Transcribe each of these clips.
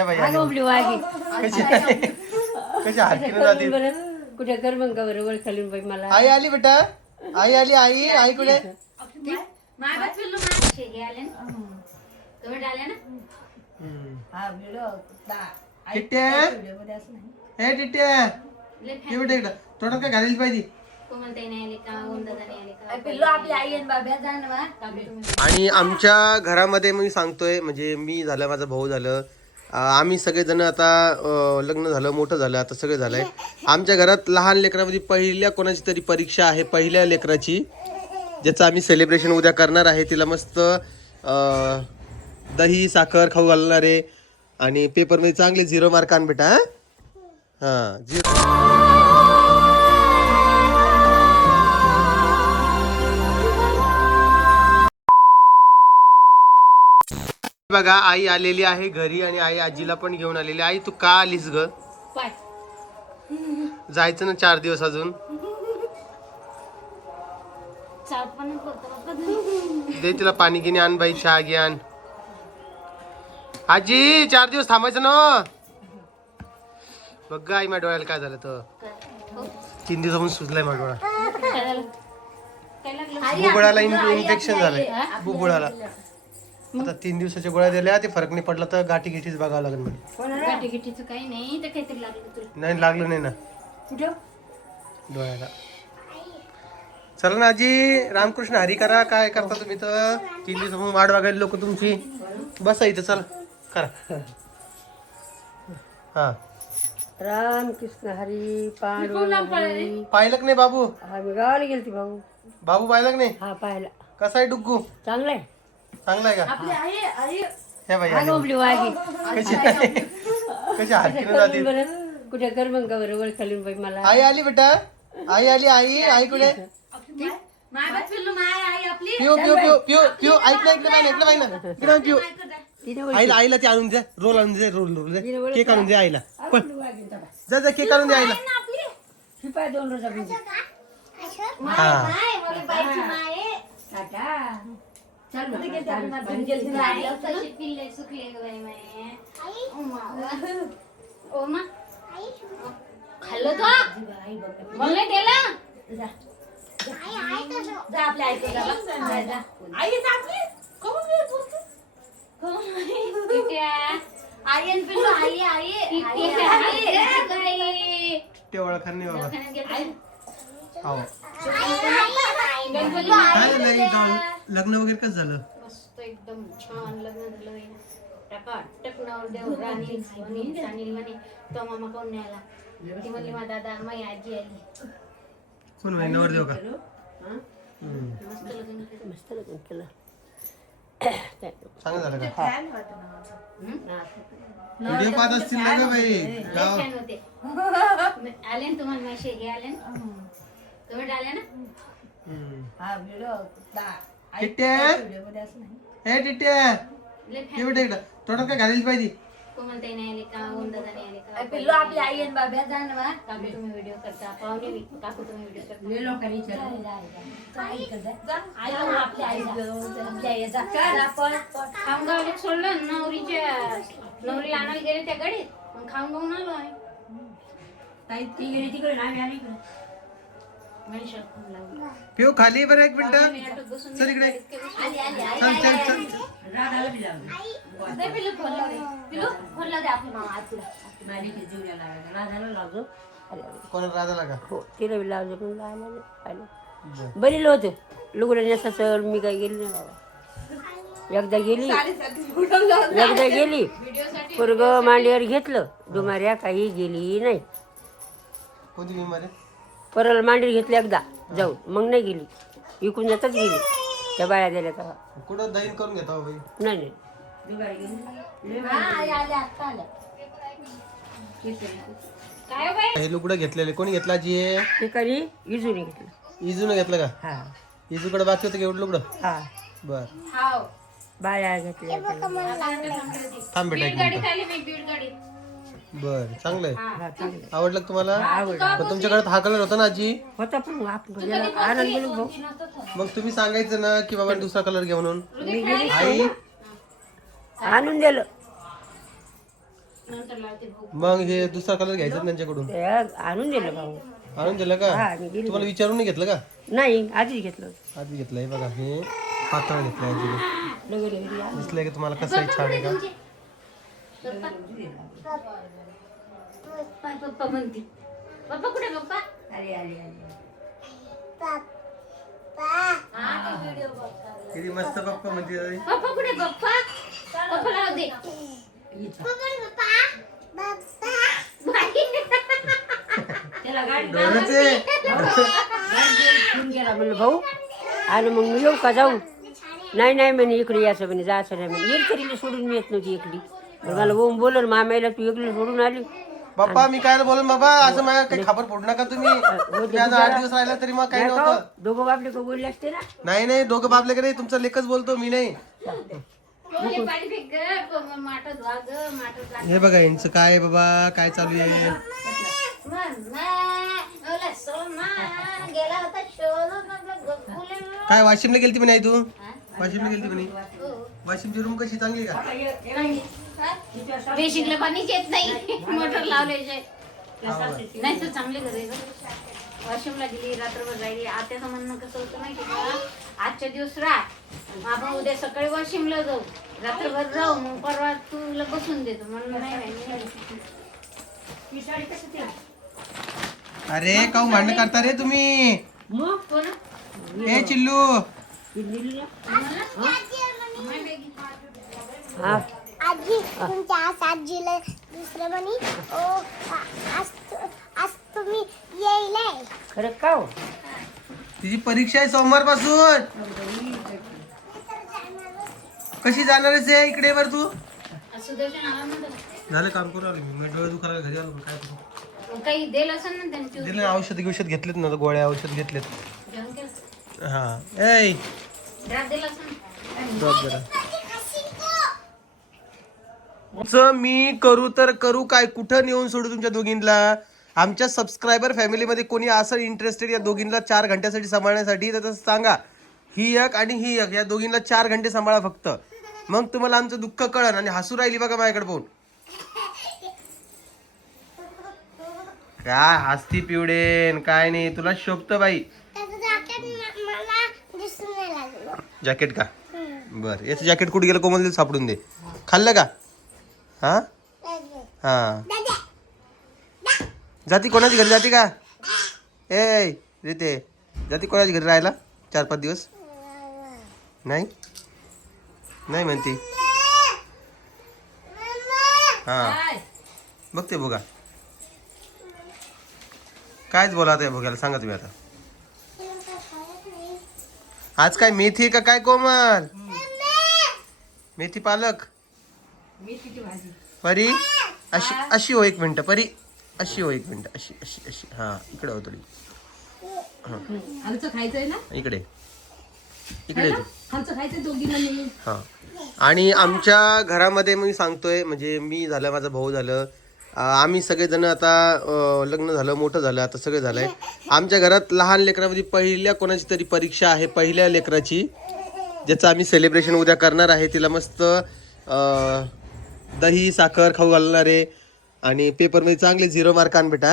हे बाई हा गोबली वाघी कशी कशी हारकी जाते कुठे कर मग का बरोबर खालून बाई मला आई आली बेटा आई आली आई आई कुठे टिट्ट्या हे टिट्ट्या ये बेटा इकडं तोंडात काय घालायला पाहिजे आणि आमच्या घरामध्ये मी सांगतोय म्हणजे मी झालं माझा भाऊ झालं आम्ही सगळेजण आता लग्न झालं मोठं झालं आता सगळं झालंय आमच्या घरात लहान लेकरामध्ये पहिल्या कोणाची तरी परीक्षा आहे पहिल्या लेकराची ज्याचं आम्ही सेलिब्रेशन उद्या करणार आहे तिला मस्त दही साखर खाऊ घालणार आहे आणि पेपरमध्ये चांगले 0 मार्क आण बेटा हां 0 बघा आई आलेली आहे घरी आणि आई आजीला पण घेऊन आलेली आई तू का आलीस ग जायचं ना 4 दिवस अजून दे तिला पाणी गिनी आण बाई चहा घे आण आजी 4 दिवस थांबायचं ना बघ ग आई माझ्या डोळ्याला काय झालं तर 3 दिवसापासून सुजलाय माझ्या डोळा बुबुळाला इन्फेक्शन झालंय बुबुळाला आता 3 दिवसाच्या गोळ्या दिल्या ते फरक नाही पडला तर गाठी गिठीच बघावं लागेल म्हणे गाठी गिठीचं काही नाही तर काहीतरी लागलं नाही लागलं नाही ना डोळ्याला चला ना आजी रामकृष्ण हरी करा काय करता तुम्ही तर 3 दिवसापासून वाट बघायला लोक तुमची बसा इथं चला करा हा रामकृष्ण हरी पांडुरंग पाहिलं का नाही बाबू आम्ही गावाला गेलती भाऊ बाबू पाहिलं का नाही हा पाहिला कसा आहे डुग्गू चांगलाय चांगला आहे का हे बाई हा गोबली वाघी कशी कशी हारकी जाते कुठे कर मग का बरोबर खालून बाई मला आई आली बेटा आई आली आई आई कुठे पिऊ पिऊ पिऊ पिऊ पिऊ ऐकलं पाहिजे इकडे पिऊ आईला आईला ते आणून द्या रोल आणून दे रोल दे केक आणून दे आईला पण जा जा केक आणून दे आईला शिपाय 2 रोजा खाल्लं तो मला दिला जा आपल्या ते ओळखा नाही बाबा लग्न वगैरे कसं झालं मस्त एकदम छान लग्न झालं टकाटक नवरदेव राणी अनिल म्हणे तो मामा कोण नाही आला ती म्हणली माझा दादा माझी आजी आली कोण म्हणे नवरदेव का मस्त लग्न केलं चांगलं झालं का व्हिडिओ पाहत असतील ना ग बाई गाव आले ना तुम्हाला मेसेज हे आले ना तुम्ही आले ना टिट्ट्या हे टिट्ट्या ये बेटा इकडं तोंडात काय घालायला पाहिजे कोमलताई नाही आले का ओंदादा नाही आले का पिल्लू आपली आई आणि बाब्या जा ना काकू तुम्ही व्हिडिओ करता पाहुणे काकू तुम्ही व्हिडिओ करता लोकांनी आपली आई आपण खामगावला सोडलं नवरीच्या नवरीला आणायला गेले त्या गाडीत मग खामगावून आलो आहे ताई ती गेली तिकडे आम्ही आली इकडे पिऊ खाली बरं 1 मिनिट चल इकडे चल चल चल राधाला बी लावली राधाला लावतो कोणाला राधाला का हो तिला बी लावतो पण लावलं बरी होतं लुगडं नेसा सर मी काही गेली नाही बाबा एकदा गेली पोरग मांडीवर घेतलं दुमाऱ्या काही गेली नाही कोणती बिमारी परल मांडीवर घेतली एकदा जाऊन मग नाही गेली इकून जातच गेली त्या बाया दिल्या तेव्हा कुठं दैन करून घेता हो बाई नाही हे लुगडं घेतलेले कोणी घेतला जी ते कधी इजून घेतलं इजून घेतलं का हा इजूकडे बाकी होतं का एवढं लुगडं हा बर बाया घेतल्या थांब बेटा 1 मिनिट बर चांगलंय आवडलं का तुम्हाला पण तुमच्या घरात हा कलर होता ना आजी होता पण आपण आनंद गेलो भाऊ मग तुम्ही सांगायचं ना की बाबा दुसरा कलर घे म्हणून मी गेली आई आणून दिलं नंतर लावते भाऊ. मग हे दुसरा कलर घ्यायचा ना त्यांच्याकडून. ते आणून दिलं भाऊ. आणून दिलं का? हा मी दिलं. तुम्हाला विचारून नाही घेतलं का? नाही आधीच घेतलं होतं. आधी घेतलंय बघा, हे पातळ घेतलंय आधी. लगेच या. दिसलंय का तुम्हाला कसं आहे, छान आहे का? पप्पा म्हणते. पप्पा कुठे पप्पा? आले आले आले. किती मस्त पप्पा म्हणते. पप्पा कुठे पप्पा? पप्पा लाव दे. त्याला गाडी डोळ्याच आहे. घेऊन गेला म्हणलं भाऊ. आणि मग मी येऊ का जाऊ? नाही नाही म्हणे इकडे यायचं म्हणे, जायचं नाही म्हणे. एक तरी सोडून मी येत नव्हती एकली. मग मला बोम बोललं मामाईला, तू एकली सोडून आली. पप्पा मी काय बोलून बाबा, असं माझ्या काही खबर फोडू नका तुम्ही. मी आज 8 दिवस राहिला तरी मग काही नव्हतं. दोघं बापले का बोलले असते ना. नाही नाही, दोघं बापले का नाही, तुमचा लेखच बोलतो मी नाही. पाणी फेक ग, माटत वाग, माटत लाग. हे बघा यांचं काय आहे बाबा, काय चालू आहे. गेला होता शोधून आपलं गप्पुले. काय वाशिमला गेलती म्हणे आई तू? वाशिमला गेलती म्हणे. वाशिमची रूम कशी, चांगली का? बेसिकला पाणीच येत नाही, मोटर लावल्याचे. नाही तर चांगले घर आहे ग. वाशिमला गेली, रात्रभर राहिली. आत्याचं म्हणणं कसं होतं माहिती का, आजच्या दिवस राह, आपण उद्या सकाळी वाशिमला जाऊ, रात्रभर राहू, मग परवा तुला बसून देतो म्हणून. नाही अरे काऊ भांडण करता रे तुम्ही. मग कोण ए चिल्लू, हा आजी तुमच्या आजीला दुसरं म्हणी आज तुम्ही येईलाय. खरं का हो? तिची परीक्षा आहे सोमवार पासून. कशी जाणारच आहे इकडे वर तू? सुदर्शन आला नव्हता. झालं काम करू आलो मी, डोळे दुखायला घरी आलो. काय करू? काही दिलं असेल ना त्यांनी. दिलं ना, औषध घेतलेत ना, गोळ्या औषध घेतलेत. जेवण केलं. हा ए ड्राप दिला असेल ना. drop जरा. मी करू तर करू काय, कुठं नेऊन सोडू तुमच्या दोघींना? आमच्या सबस्क्रायबर फॅमिलीमध्ये कोणी असं इंटरेस्टेड या दोघींना 4 घंट्यासाठी सांभाळण्यासाठी, तर तसं सांगा. ही एक आणि ही एक, या दोघींना 4 घंटे सांभाळा फक्त. मग तुम्हाला आमचं दुःख कळण. आणि हसू राहिली बघा माझ्याकडे पाहून. काय हसती पिवडेन, काय नाही, तुला शोभत बाई. त्याचं जॅकेट मला दिसून नाही लागलं. जॅकेट का? बर, याचं जॅकेट कुठे गेलं कोमल, सापडून दे. खाल्लं का? हा हा, जाती कोणाची घरी जाती का? ए रीते, जाती कोणाची घरी राहायला 4-5 दिवस? नाही नाही म्हणती. हा बघते बघा, कायच बोला आता बघायला सांगा तुम्ही. आता आज काय मेथी आहे का काय कोमल? मेथी पालक मेथीची भाजी. परी अशी अशी हो, 1 मिनिट परी, अशी हो, 1 मिनिट, अशी अशी अशी. हा इकडे हो थोडी. आमचं खायचंय ना, इकडे इकडे तू. आमचं खायचंय दोघींना मिळून. हा, आणि आमच्या घरामध्ये मी सांगतोय, म्हणजे मी झालं, माझा भाऊ झालं, आम्ही सगळेजण आता लग्न झालं, मोठं झालं, आता सगळं झालंय. आमच्या घरात लहान लेकरामध्ये पहिल्या कोणाची तरी परीक्षा आहे, पहिल्या लेकराची, ज्याचं आम्ही सेलिब्रेशन उद्या करणार आहे. तिला मस्त दही साखर खाऊ घालणार आहे. आणि पेपरमध्ये चांगले 0 मार्क आण बेटा.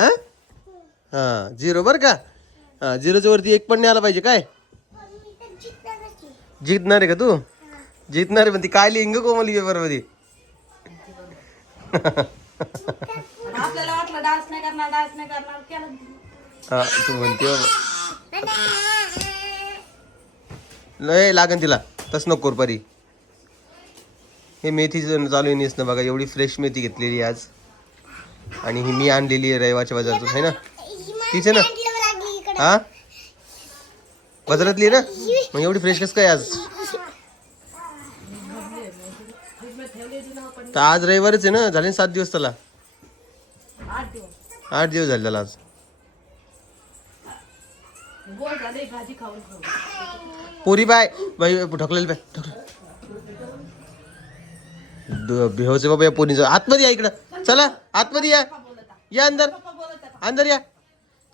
हां 0 बरं का? हां 0च्या वरती 1 पण नाही आला पाहिजे. काय जिंकणार आहे का तू? जिंकणार आहे म्हणते. काय लिहिंग कोमली पेपरमध्ये? आपल्याला वाटलं डान्स नाही करणार केलं. हा तू म्हणते लय लागन तिला, तस नको परी. हे मेथीचं चालू आहे नेसणं बघा, एवढी फ्रेश मेथी घेतलेली आज. आणि ही मी आणलेली आहे रविवारच्या बाजारातून, आहे ना? तीच आहे ना? हा बाजारातली ना, मग एवढी फ्रेश कसं काय आज? तर आज रविवारच आहे ना, झाले 7 दिवस त्याला. 8 दिवस झाले त्याला आज. पोरी बाय बाई ढकलेल बाय भेवचे बाबा या पोरीचं. आतमध्ये या इकडं, चला आतमध्ये या, या अंदर, अंदर या.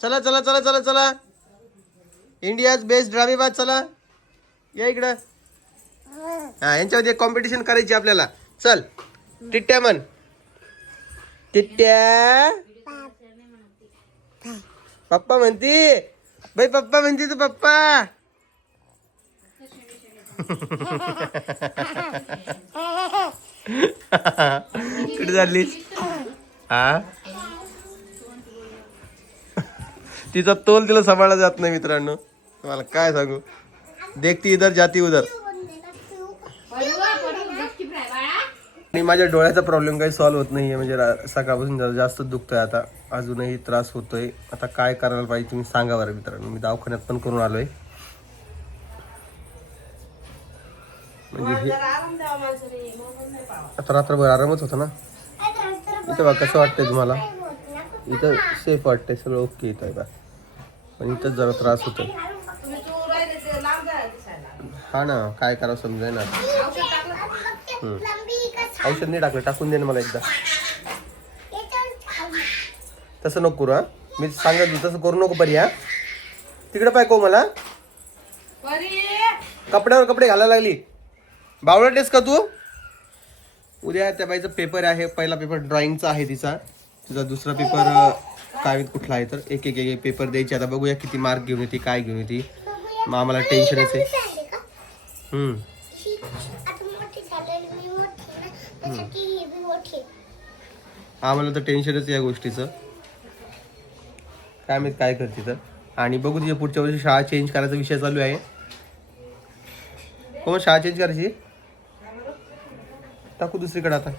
चला चला चला चला चला, इंडियाज बेस्ट ड्रामेबाज, चला या इकडं. हा यांच्यामध्ये एक कॉम्पिटिशन करायची आपल्याला. चल टिट्ट्या मन, टिट्ट्या पप्पा म्हणती बाई, पप्पा म्हणती तू पप्पा. कुठे चाललीस? हा, तिचा तोल तिला सांभाळला जात नाही मित्रांनो. तुम्हाला काय सांगू, देखती इधर जाती उधर. आणि माझ्या डोळ्याचा प्रॉब्लेम काही सॉल्व्ह होत नाहीये. म्हणजे सकाळपासून जरा जास्त दुखतोय आता, अजूनही त्रास होतोय. आता काय करायला पाहिजे तुम्ही सांगा बरं मित्रांनो. मी दवाखान्यात पण करून आलोय. म्हणजे हे आराम द्यावा माणसाने, मोबाईल नाही पाहावा. आता रात्रभर आरामच होता ना. इथं बा कसं वाटतंय तुम्हाला? इथं सेफ वाटतंय, सगळं ओके इथं आहे बा. पण इथंच जरा त्रास होतोय. तुम्ही तू राहिले ते लांब जायला दिसायला. हा ना, काय करावं समजाय ना. औषध टाकलं का? औषध नाही टाकलं, टाकून दे ना मला एकदा. तसं नको करू. हा, मी सांगत तसं करू नको परी. हा, तिकडे पाय कोमला, परी कपड्यावर कपडे घालायला लागली. बावळटेस का तू? उद्या त्या बाईचा पेपर आहे. पहिला पेपर ड्रॉइंगचा आहे तिचा. तिचा दुसरा पेपर काय माहित कुठला आहे. तर एक एक एक पेपर द्यायचे. आता बघूया किती मार्क घेऊन येते, काय घेऊन येते. मग आम्हाला टेन्शनच आहे. आम्हाला तर टेन्शनच या गोष्टीचं. काय माहित काय करते तर. आणि बघू तिच्या पुढच्या वर्षी शाळा चेंज करायचा विषय चालू आहे. हो, शाळा चेंज करायची, टाकू दुसरीकडे. आता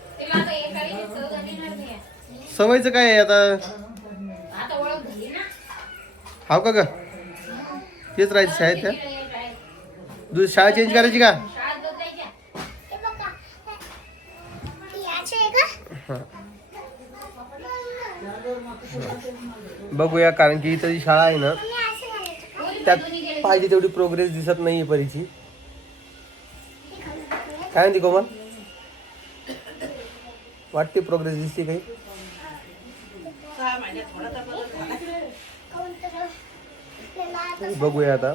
सवयचं काय आहे आता. हाव का ग, तेच राहायचं शाळेत. त्या शाळा चेंज करायची का? बघूया, कारण की इथं जी शाळा आहे ना त्यात पाहिजे तेवढी प्रोग्रेस दिसत नाहीये परीची. काय म्हणते कोमल? वाटते प्रोग्रेस दिसते काही? 6 महिन्यात थोडा तर बदल झाला. बघूया आता.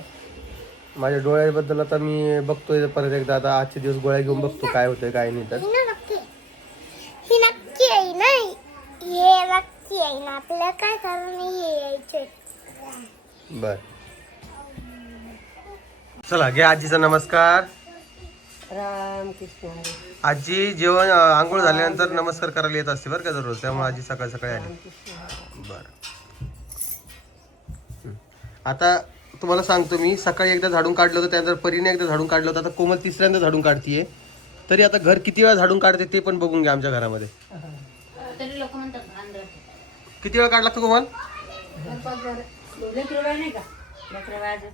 माझ्या डोळ्याबद्दल आता मी बघतोय परत एकदा. आता आजचे दिवस गोळ्या घेऊन बघतो काय होतंय काय नाही. तर ही नक्की आहे नाही, हे नक्की आहे ना. आपल्याला काय कारण नाही यायचे. बर, चला घ्या आजीचा नमस्कार. राम कृष्ण हरी. आजी जेवण आंघोळ झाल्यानंतर नमस्कार करायला येत असते बरं का दररोज. त्यामुळे आजी सकाळ सकाळी आली. बर, आता तुम्हाला सांगतो मी, सकाळी एकदा झाडून काढलं होतं, त्यानंतर परीने एकदा झाडून काढलं होतं. आता कोमल तिसऱ्यांदा झाडून काढतीये. तरी आता घर किती वेळा झाडून काढते ते पण बघून घ्या आमच्या घरामध्ये. तरी लोक म्हणतात अंधार. किती वेळा काढला लागतो कोमल? लेकरं बाळ नाही का, लेकरं बाळाचं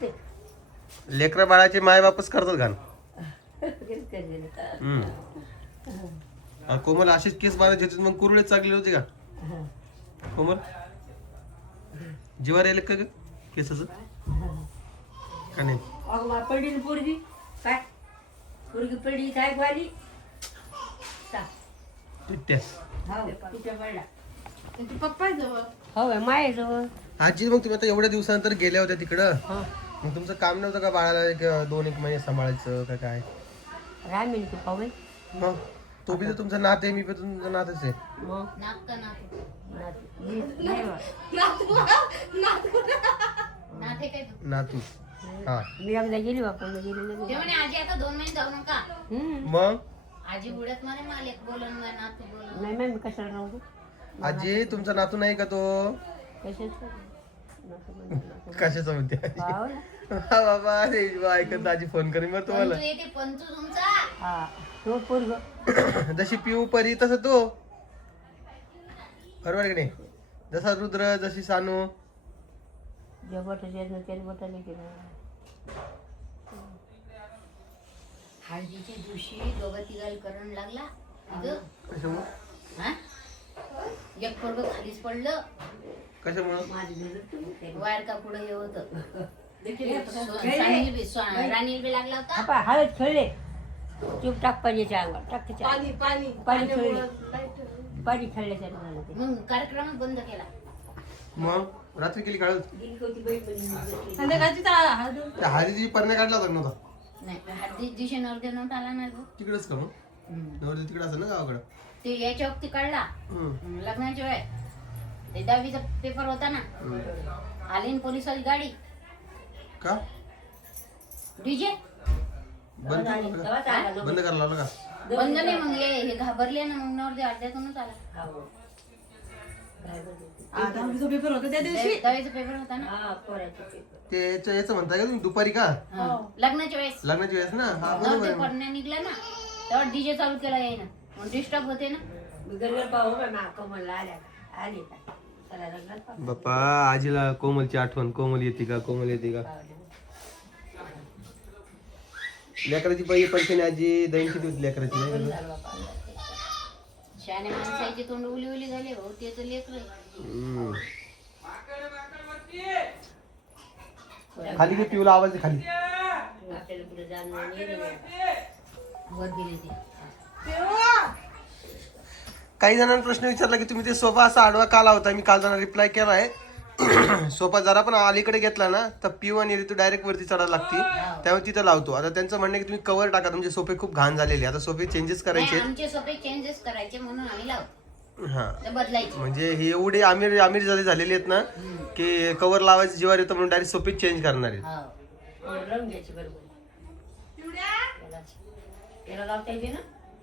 ते लेकरा बाळाचे माय बापच करतात घाण. तेच केलेलं. कोमल अशीच केस बाळाचे होते, मग कुरळे चागले होते का कोमल? जीवार यायला का ग केसाचं का नाही? अगं पडली ना पोरगी, काय पोरगी पडली, काय वाली टिट्ट्या. तिच्या पडला. पप्पा जवळ हो मायाजवळ. आजी मग तुम्ही आता एवढ्या दिवसानंतर गेल्या होत्या तिकडं, मग तुमचं काम नव्हतं का बाळाला 2-1 महिने सांभाळायचं का काय? रामीन तू पाहू मग तो बी तर तुमचा नात आहे, मी पण तुमचा नातच आहे. मग नाक का नाक नाही बा. नाक हे काय तू? नातू. हा, मी एकदा गेली बापून गेली नाही. ते म्हणे आजी आता 2 महिने जाऊ नका. मग आजी बुड्यात म्हणे मालिक बोलन ना नातू बोलन. नाही मॅम कशाला राहू. आजी तुमचा नातू नाही का तो? कशाचा म्हणते आजी? हा बाबा, अरे ऐकत आजी फोन करेन बरं तुम्हाला. पंचू येते पंचू तुमचा. हा तो पोरग जशी पिऊ परी तसं तो, बरोबर की नाही? जसा रुद्र, जशी सानू. ज्या बोटाच्या त्याला बोटाने केलं. हळदीच्या दिवशी दोघं तिघाला करण लागला. इथं. कशामुळं? हा? एक पोरग खालीच पडलं. कशामुळं? वायर का पुढं हे होतं. राणीला बी लागला होता. आपण हळद खेळले, चूप टाक पाण्याच्या अंगावर, टाक त्याच्या पाणी पाणी पाणी खेळले, लाईट पाणी खेळल्याच्या झालं ते. मग कार्यक्रम बंद केला. मग रात्री केली काढत गेली होती बाई पण संध्याकाळची त्या हळदीची परण्या काढला होता का नव्हता? नाही हळदी दिवशी नवरदेव नव्हता आला ना गं. तिकडेच का मग? नवरदेव तिकडे असं ना गावाकडं. ते याच्या वक्ती काढला लग्नाच्या वेळेस ते 10वीचा पेपर होता ना, आली ना पोलिसाची गाडी का डीजे बंद करायला लावलं का? बंद नाही. मग हे घाबरले ना, मग नवरदेव अर्ध्यातूनच आला. दहावीचा पेपर होता त्या दिवशी. 10वीचा पेपर होता ना, ते याचं म्हणताय का तुम्ही दुपारी का लग्नाच्या वेळेस लग्नाची वेळेस ना? हा बरोबर नवरदेव आहे. पडण्या निघला ना, तेव्हा डीजे चालू केला यायना, मग डिस्टर्ब होते ना. बाप्पा आजीला कोमलची आठवण, कोमल येते का, कोमल येते का? लेकराची पैसे नाही आजी दैनची होती लेकराची नाही का? शाने माणसाची तोंड उली उली झाले हो, ते तर लेकर हम्म. खाली घे पिऊला आवाज दे खाली. वर गेले ते. काही जणांना प्रश्न विचारला की तुम्ही ते सोफा असा आडवा का लावता. मी काल त्यांना रिप्लाय केला आहे. सोफा जरा पण अलीकडे घेतला ना तर पिऊ आणि ऋतू डायरेक्ट वरती चढायला लागती, त्यामुळे तिथं लावतो. आता त्यांचं म्हणणं आहे की तुम्ही कव्हर टाका, तुमचे सोफे खूप घाण झालेले, आता सोफे चेंजेस करायचे. नाही, आमचे सोपे चेंजेस करायचे म्हणून आम्ही लावतो, हा ते बदलायचे. म्हणजे हे एवढे आमिर आमिर झालेले आहेत ना की कव्हर लावायचं जीवावर येतं म्हणून डायरेक्ट सोफे चेंज करणार आहेत.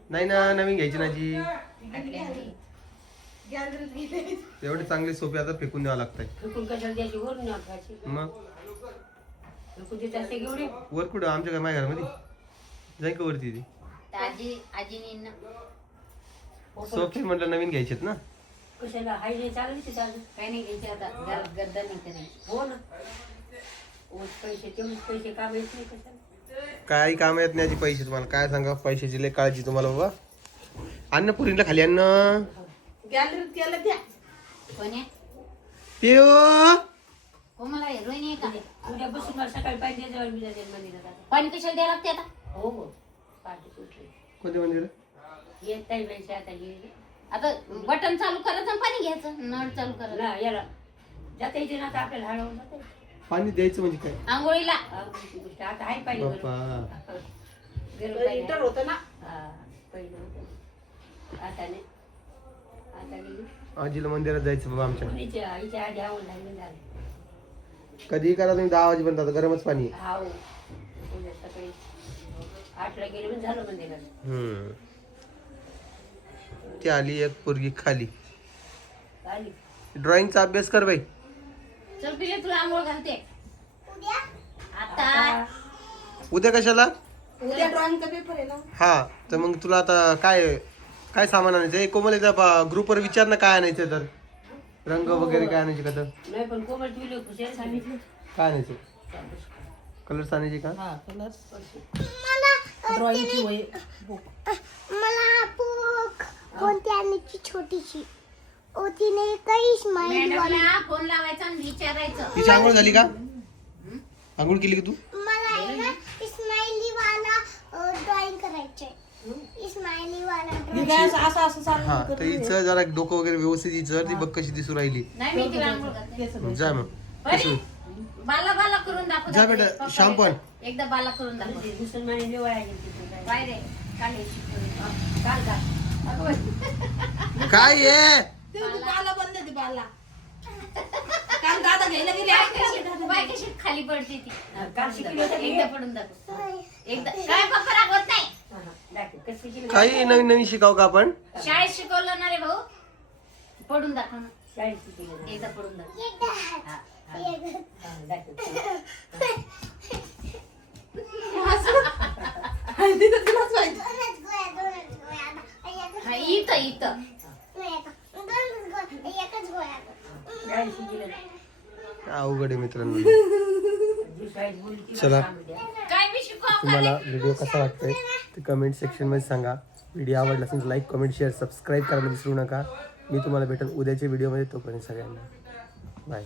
नाही ना, नवीन घ्यायची ना जी. एवढे चांगले सोफे आता फेकून द्यावं लागतंय. मग वर कुठं आमच्या माझ्या घरामध्ये जाईल का वरती ती आजीने ना सोफे म्हटलं नवीन घ्यायचेत ना. कशाला हाय चालू काही नाही घ्यायचे आता, घरात गद्दा नाही करायची. हो ना, पैसे तेवढेच पैसे काम येत नाही कशाला. काही काम येत नाही आजी पैसे. तुम्हाला काय सांगा, पैशाची लय काळजी तुम्हाला बाबा. अन्न पुरीला खाली अन्न गॅलरीत केलं त्या. कोण आहे? पिऊ कोमला हिरोईन आहे का? उद्या बसून मला सकाळी पाहिजे मी जाते मंदिरात. पाणी कशाला द्यायला लागते आता? हो हो, पाठी सुटली कोणत्या मंदिर? येत नाही पैसे आता गेले आता बटन चालू करायचं आणि पाणी घ्यायचं, नळ चालू करायचं. ना याला जाता येते ना, आता आपल्याला हळवून जाता येते. पाणी द्यायचं म्हणजे काय आंघोळीला आवडीची गोष्ट आता आहे पाहिजे बाप्पा. गरम पाणी हिटर होतं ना. हा पहिलं होतं, आता नाही. आता गेली आजीला मंदिरात जायचं बाबा आमच्या. आईच्या आधी आवड लागली झाली. कधीही करा तुम्ही 10 वाजेपर्यंत, आता गरमच पाणी. हा हो, उद्या सकाळी 8ला गेले पण झालं मंदिरात. ती आली एक पोरगी खाली. आली ड्रॉइंगचा अभ्यास कर बाई. चल पिले, तुला आंघोळ घालते आता. उद्या कशाला? उद्या ड्रॉइंगचा पेपर आहे ना. हा तर मग तुला आता काय काय सामान आणायचं? कोमल ग्रुपवर विचार ना काय आणायचं, तर रंग वगैरे काय आणायचे का? तर नाही पण कोमल तुला हुशार सांगितलं काय आणायचं? कलर्स आणायचे का? ड्रॉइंगची वही बुक. मला बुक कोणती आणायची छोटीशी? ओ तिने काही स्माइल मॅडमला फोन लावायचा आणि विचारायचं. तिची आंघोळ झाली का? आंघोळ केली का तू? मला आहे ना स्माइली वाला ड्रॉइंग करायचंय. स्माइली वाला मी काय असं असं चालू हा तर हिचं जरा डोकं वगैरे व्यवस्थित हिचं ती बघ कशी दिसू राहिली. नाही मी तिला आंघोळ घालते. जा मग. बरे, बाला बाला करून दाखव. जा बेटा, पप्पा शॅम्पू आण. एकदा बाला करून दाखव. मुसलमानी निवळा गेली बाय रे, काढ. काल का काय आहे? ते बाला बंद आहे, ती बाला. काल दादा घ्यायला गेले. बाय कशी खाली पडते ती. काल शिकली होती की? एकदा पडून दाखव. एकदा काय पप्पा रागवत नाही. दाखव कशी शिकली. काही नवीन नवीन शिकाव का आपण? शाळेत शिकवलं ना रे भाऊ, पडून दाखव ना. शाळेत शिकली. एकदा पडून दाखव. हा, हा. तिथं तिलाच माहिती. हा, इथं इथं. अवघड आहे मित्रांनो. चला काय बी शिकव. तुम्हाला व्हिडिओ कसा वाटतोय ते कमेंट सेक्शन मध्ये सांगा. व्हिडिओ आवडला असेल तर लाईक, कमेंट, शेअर, सबस्क्राईब करायला विसरू नका. मी तुम्हाला भेटेन उद्याच्या व्हिडिओमध्ये. तोपर्यंत सगळ्यांना बाय.